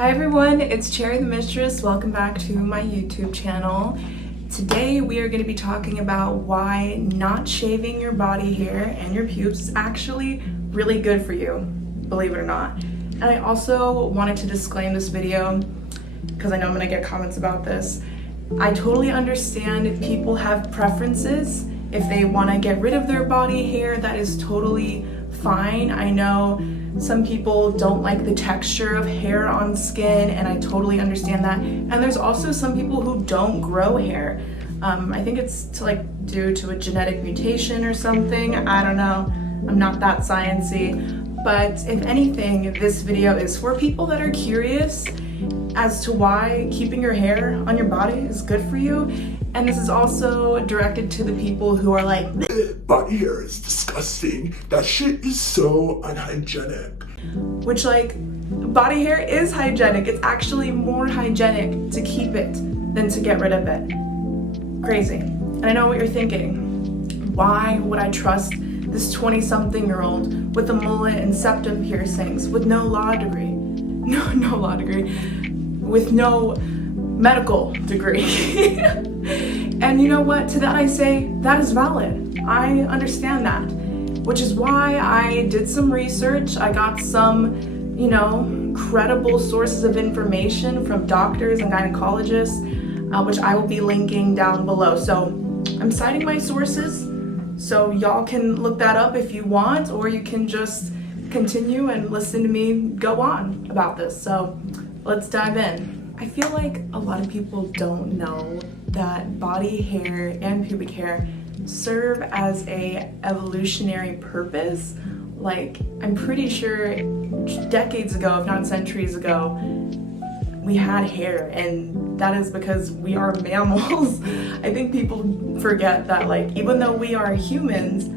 Hi everyone, it's Cherry the Mistress. Welcome back to my YouTube channel. Today we are going to be talking about why not shaving your body hair and your pubes is actually really good for you, believe it or not. And I also wanted to disclaim this video because I know I'm going to get comments about this. I totally understand if people have preferences. If they want to get rid of their body hair, that is totally fine. I know some people don't like the texture of hair on skin, and I totally understand that. And there's also some people who don't grow hair. I think it's due to a genetic mutation or something. I don't know. I'm not that sciencey. But if anything, this video is for people that are curious as to why keeping your hair on your body is good for you. And this is also directed to the people who are like, body hair is disgusting. That shit is so unhygienic. Which, body hair is hygienic. It's actually more hygienic to keep it than to get rid of it. Crazy. And I know what you're thinking. Why would I trust this 20-something-year-old with a mullet and septum piercings with no law degree? No law degree. With no medical degree. And you know what? To that I say, that is valid. I understand that. Which is why I did some research. I got some, credible sources of information from doctors and gynecologists, which I will be linking down below. So I'm citing my sources, so y'all can look that up if you want, or you can just continue and listen to me go on about this. So let's dive in. I feel like a lot of people don't know that body hair and pubic hair serve as a evolutionary purpose. I'm pretty sure decades ago, if not centuries ago, we had hair, and that is because we are mammals. I think people forget that even though we are humans,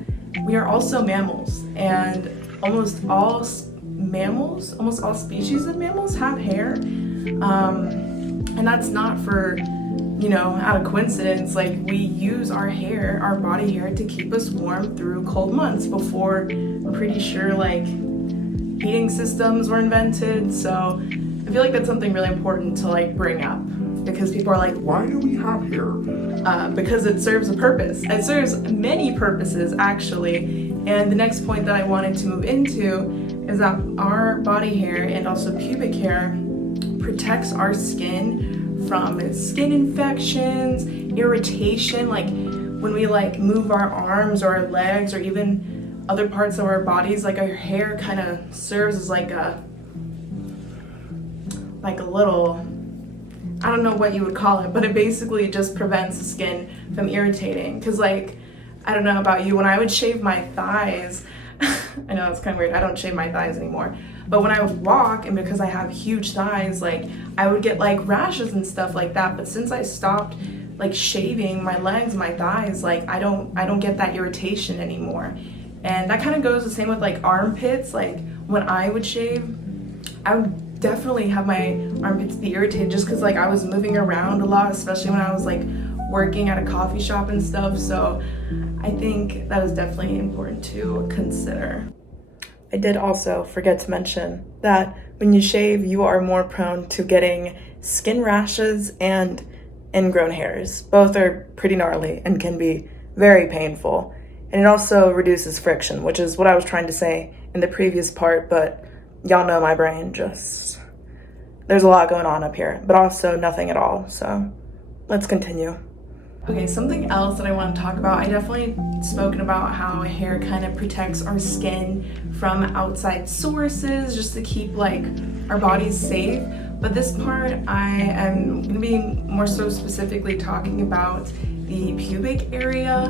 we are also mammals, and almost all species of mammals have hair. And that's not for, out of coincidence. We use our hair, our body hair, to keep us warm through cold months before, I'm pretty sure, heating systems were invented. So I feel like that's something really important to bring up, because people are like, why do we have hair? Because it serves a purpose. It serves many purposes, actually. And the next point that I wanted to move into is that our body hair and also pubic hair protects our skin from skin infections, irritation, when we move our arms or our legs or even other parts of our bodies, our hair kind of serves as a little, I don't know what you would call it, but it basically just prevents the skin from irritating. Because I don't know about you, when I would shave my thighs, I know it's kind of weird, I don't shave my thighs anymore, but when I would walk, and because I have huge thighs, I would get rashes and stuff like that. But since I stopped shaving my legs, my thighs, I don't get that irritation anymore. And that kind of goes the same with armpits. When I would shave, I would definitely have my armpits be irritated just because I was moving around a lot, especially when I was working at a coffee shop and stuff. So I think that is definitely important to consider. I did also forget to mention that when you shave, you are more prone to getting skin rashes and ingrown hairs. Both are pretty gnarly and can be very painful. And it also reduces friction, which is what I was trying to say in the previous part, but y'all know my brain there's a lot going on up here, but also nothing at all. So let's continue. Okay, something else that I want to talk about, I definitely spoken about how hair kind of protects our skin from outside sources just to keep our bodies safe. But this part, I am going to be more so specifically talking about the pubic area.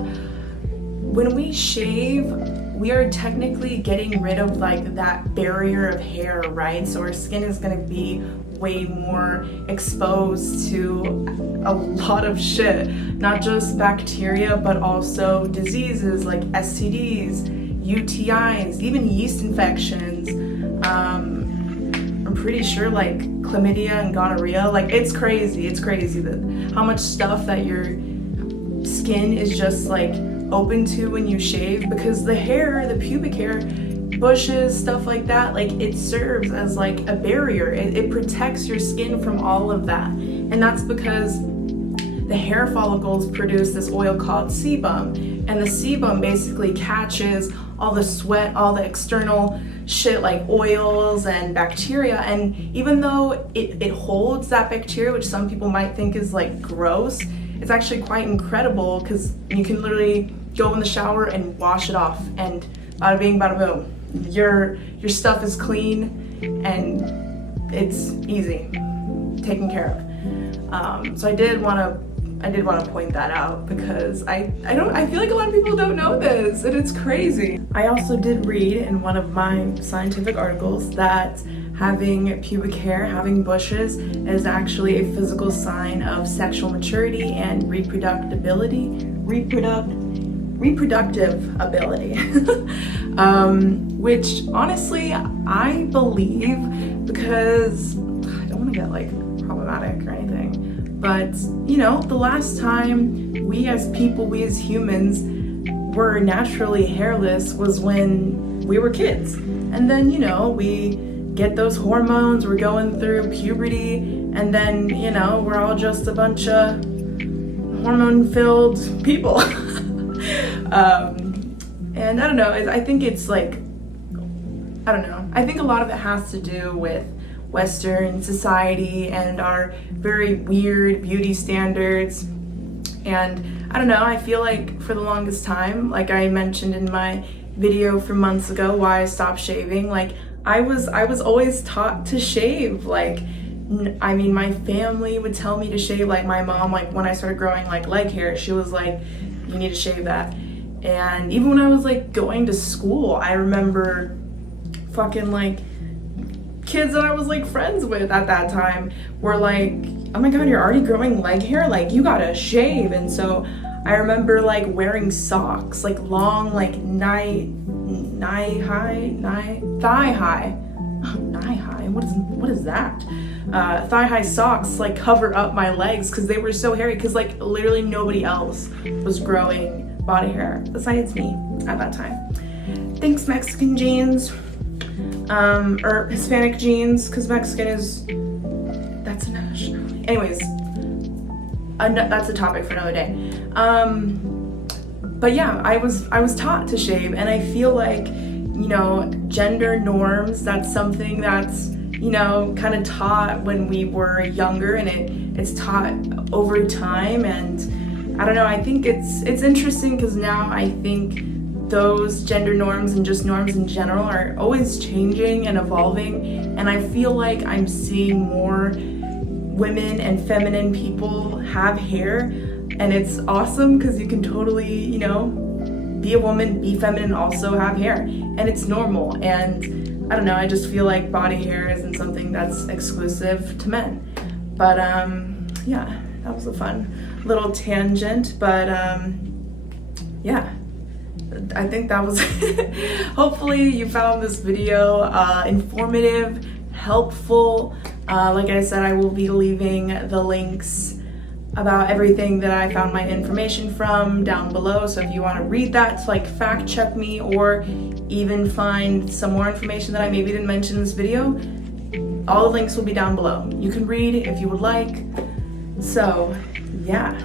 When we shave, we are technically getting rid of that barrier of hair, right? So our skin is going to be way more exposed to a lot of shit, not just bacteria, but also diseases like STDs, UTIs, even yeast infections. I'm pretty sure chlamydia and gonorrhea. It's crazy that how much stuff that your skin is just open to when you shave, because the hair, the pubic hair, bushes, stuff like that, like it serves as like a barrier. It protects your skin from all of that. And that's because the hair follicles produce this oil called sebum, and the sebum basically catches all the sweat, all the external shit like oils and bacteria, and even though it holds that bacteria, which some people might think is like gross, it's actually quite incredible because you can literally go in the shower and wash it off, and bada bing, bada boom, your stuff is clean and it's easy, taken care of. So I did want to point that out because I feel like a lot of people don't know this, and it's crazy. I also did read in one of my scientific articles that having pubic hair, having bushes, is actually a physical sign of sexual maturity and reproductive ability. Which honestly I believe, because I don't want to get like problematic or anything, but you know, the last time we as people, we as humans were naturally hairless was when we were kids. And then, you know, we get those hormones, we're going through puberty, and then, you know, we're all just a bunch of hormone-filled people. And I don't know, I think it's like, I don't know, I think a lot of it has to do with Western society and our very weird beauty standards. And I don't know, I feel like for the longest time, like I mentioned in my video from months ago, why I stopped shaving, like I was always taught to shave. Like, I mean, my family would tell me to shave. Like my mom, like when I started growing like leg hair, she was like, you need to shave that. And even when I was like going to school, I remember fucking like kids that I was like friends with at that time were like, oh my god, you're already growing leg hair, like you gotta shave. And so I remember like wearing socks, like long, like thigh high socks, like cover up my legs because they were so hairy, because like literally nobody else was growing body hair besides me at that time. Thanks, Mexican genes, or Hispanic genes, because Mexican is, that's a nationality. Anyways, that's a topic for another day. But yeah, I was taught to shave, and I feel like, you know, gender norms, that's something that's, you know, kind of taught when we were younger, and it's taught over time. And I don't know, I think it's interesting because now I think those gender norms and just norms in general are always changing and evolving, and I feel like I'm seeing more women and feminine people have hair, and it's awesome because you can totally, you know, be a woman, be feminine, also have hair, and it's normal. And I don't know, I just feel like body hair isn't something that's exclusive to men. But yeah, that was a fun little tangent, but yeah, I think that was hopefully you found this video informative, helpful. Like I said, I will be leaving the links about everything that I found my information from down below, so if you want to read that to like fact check me, or even find some more information that I maybe didn't mention in this video, all the links will be down below. You can read if you would like. So yeah,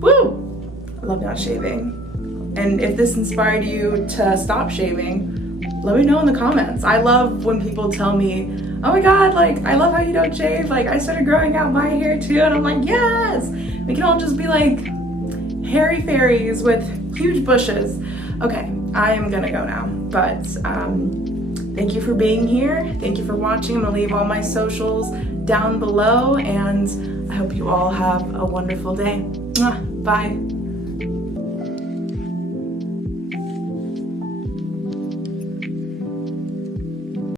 woo! I love not shaving. And if this inspired you to stop shaving, let me know in the comments. I love when people tell me, oh my god, like I love how you don't shave, like I started growing out my hair too, and I'm like, yes, we can all just be like hairy fairies with huge bushes. Okay, I am gonna go now, but thank you for being here, thank you for watching. I'm gonna leave all my socials down below, and I hope you all have a wonderful day. Mwah. Bye.